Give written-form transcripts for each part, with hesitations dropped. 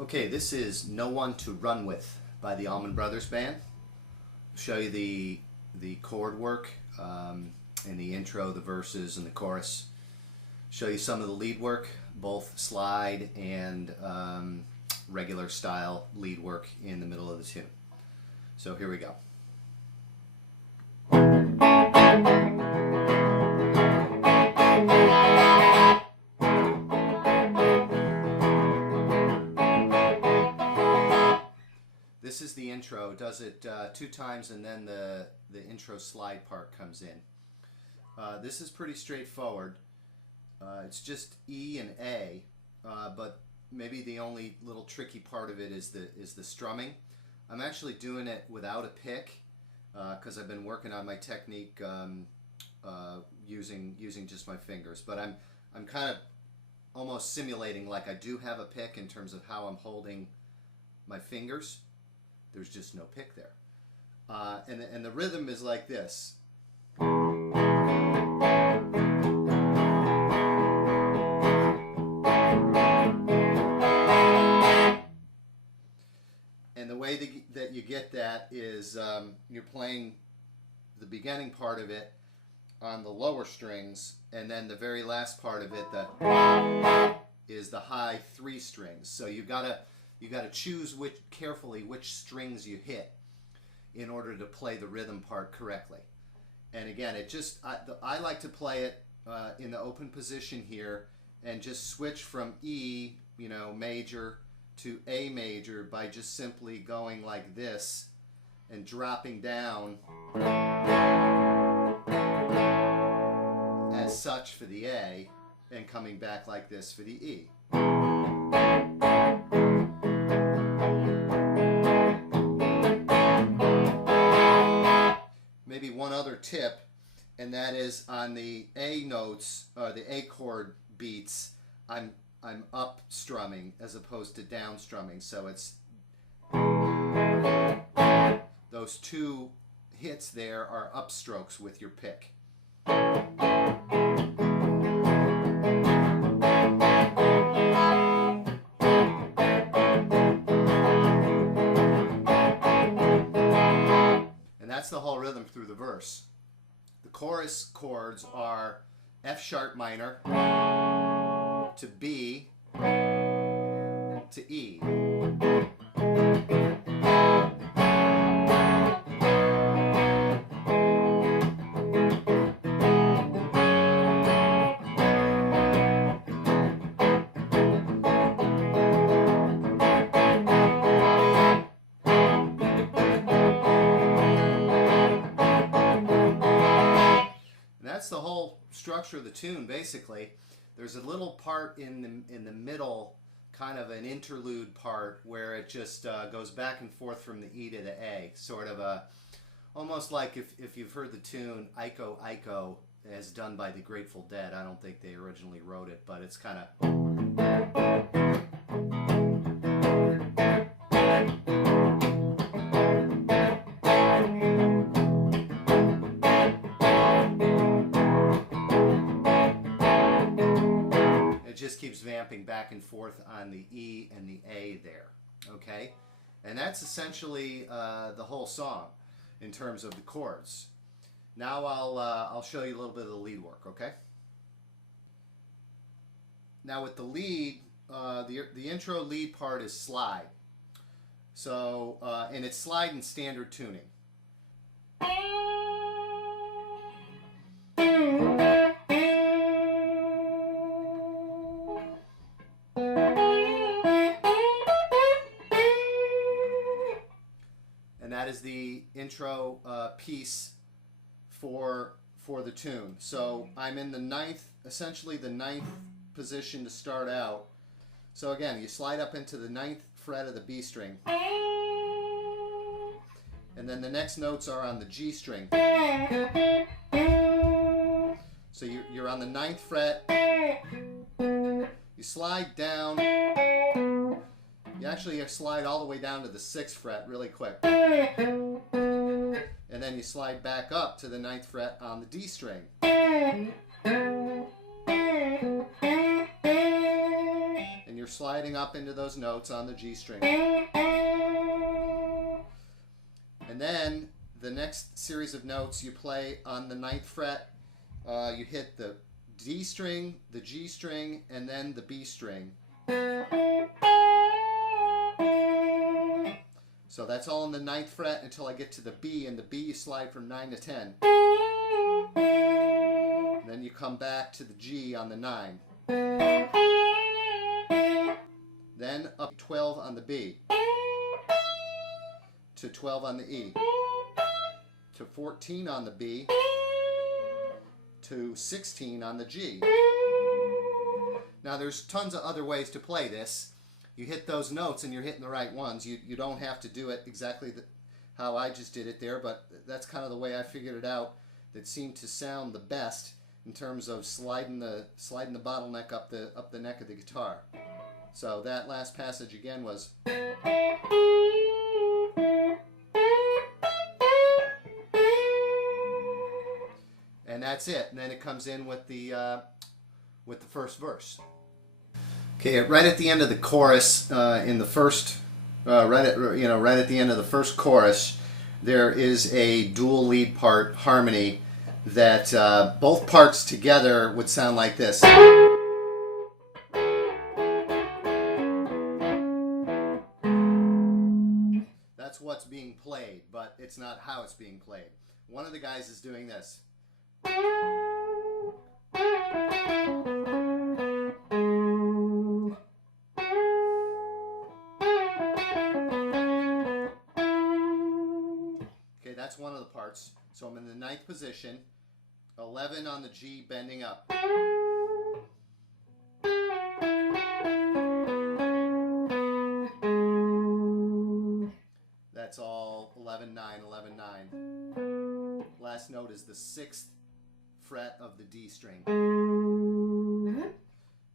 Okay, this is No One to Run With by the Allman Brothers Band. I'll show you the chord work in the intro, the verses, and the chorus. Show you some of the lead work, both slide and regular style lead work in the middle of the tune. So here we go. This is the intro. Does it two times, and then the intro slide part comes in. This is pretty straightforward. It's just E and A, but maybe the only little tricky part of it is the strumming. I'm actually doing it without a pick because I've been working on my technique using just my fingers. But I'm kind of almost simulating like I do have a pick in terms of how I'm holding my fingers. There's just no pick there. And the rhythm is like this. And the way that you get that is you're playing the beginning part of it on the lower strings, and then the very last part of it is the high 3 strings. So you gotta choose carefully which strings you hit in order to play the rhythm part correctly. And again, I like to play it in the open position here and just switch from E, major, to A major by just simply going like this and dropping down as such for the A and coming back like this for the E. Maybe one other tip, and that is on the A notes, or the A chord beats, I'm up strumming as opposed to down strumming. So it's those two hits there are upstrokes with your pick. That's the whole rhythm through the verse. The chorus chords are F sharp minor to B to E. That's the whole structure of the tune, basically. There's a little part in the middle, kind of an interlude part, where it just goes back and forth from the E to the A, sort of almost like if you've heard the tune Iko Iko as done by the Grateful Dead. I don't think they originally wrote it, but it's kind of... just keeps vamping back and forth on the E and the A there, okay? And that's essentially the whole song in terms of the chords. Now I'll show you a little bit of the lead work, okay? Now with the lead, the intro lead part is slide. So, and it's slide in standard tuning. And that is the intro piece for the tune. So I'm in the ninth, essentially the ninth position to start out. So again, you slide up into the 9th fret of the B string. And then the next notes are on the G string. So you're on the 9th fret. You slide down. You actually slide all the way down to the 6th fret really quick. And then you slide back up to the 9th fret on the D string. And you're sliding up into those notes on the G string. And then the next series of notes you play on the 9th fret, you hit the D string, the G string, and then the B string. So that's all on the 9th fret until I get to the B, and the B you slide from 9 to 10. And then you come back to the G on the 9. Then up 12 on the B, to 12 on the E, to 14 on the B, to 16 on the G. Now there's tons of other ways to play this. You hit those notes and you're hitting the right ones. You don't have to do it exactly how I just did it there, but that's kind of the way I figured it out that seemed to sound the best in terms of sliding the bottleneck up the neck of the guitar. So that last passage again was, and that's it. And then it comes in with the first verse. Okay, right at the end of the chorus, in the first, right at the end of the first chorus, there is a dual lead part harmony that both parts together would sound like this. That's what's being played, but it's not how it's being played. One of the guys is doing this. Okay, that's one of the parts. So I'm in the 9th position, 11 on the G, bending up. That's all 11, 9, 11, 9. Last note is the 6th fret of the D string.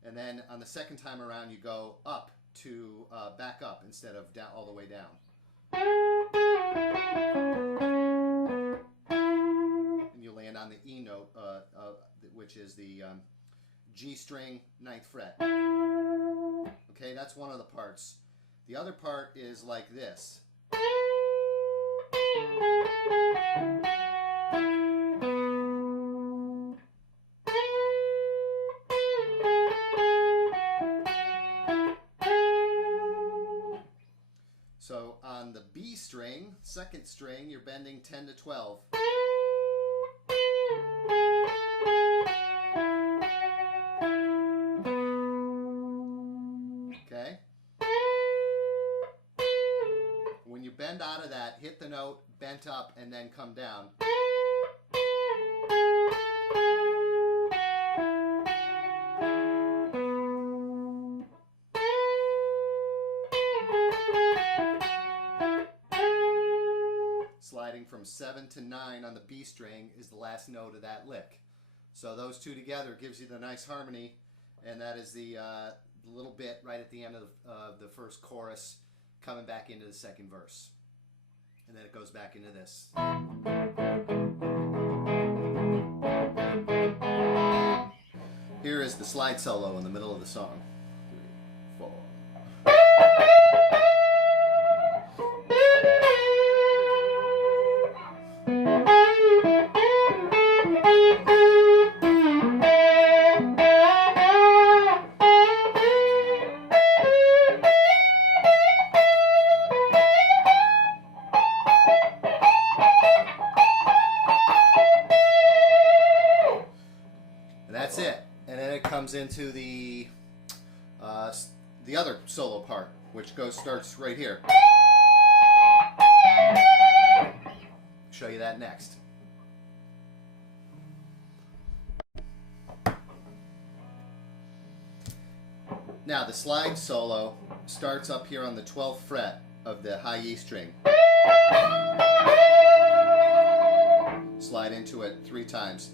And then on the second time around you go up to back up instead of down, all the way down. And you land on the E note, which is the G string, 9th fret. Okay, that's one of the parts. The other part is like this. So on the B string, 2nd string, you're bending 10 to 12. Okay? When you bend out of that, hit the note, bent up, and then come down. Sliding from 7 to 9 on the B string is the last note of that lick. So those two together gives you the nice harmony, and that is the little bit right at the end of the first chorus coming back into the second verse. And then it goes back into this. Here is the slide solo in the middle of the song. 3, 4. That's it, and then it comes into the other solo part, which starts right here. Show you that next. Now the slide solo starts up here on the 12th fret of the high E string. Slide into it 3 times.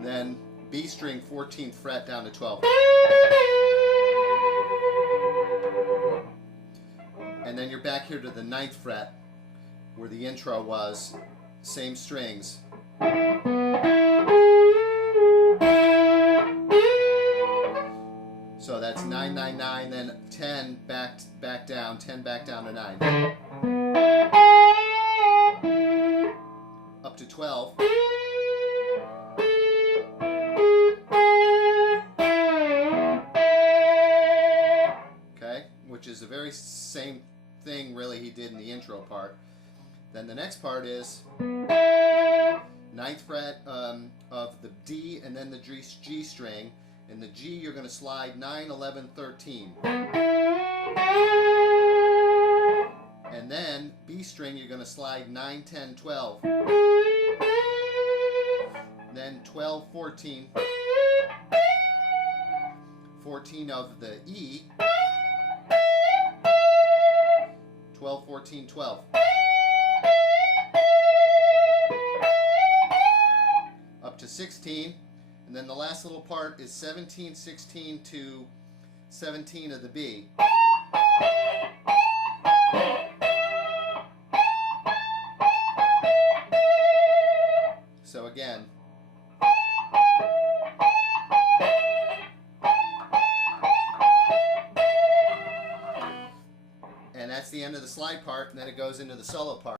Then B string, 14th fret down to 12. And then you're back here to the 9th fret where the intro was, same strings. 9, 9, 9, then 10 back down, 10 back down to 9. Up to 12. Okay, which is the very same thing really he did in the intro part. Then the next part is 9th fret of the D and then the G string. In the G you're going to slide 9, 11, 13. And then B string you're going to slide 9, 10, 12. Then 12, 14. 14 of the E. 12, 14, 12. Up to 16, and then the last little part is 17, 16 to 17 of the B. So again, and that's the end of the slide part, and then it goes into the solo part.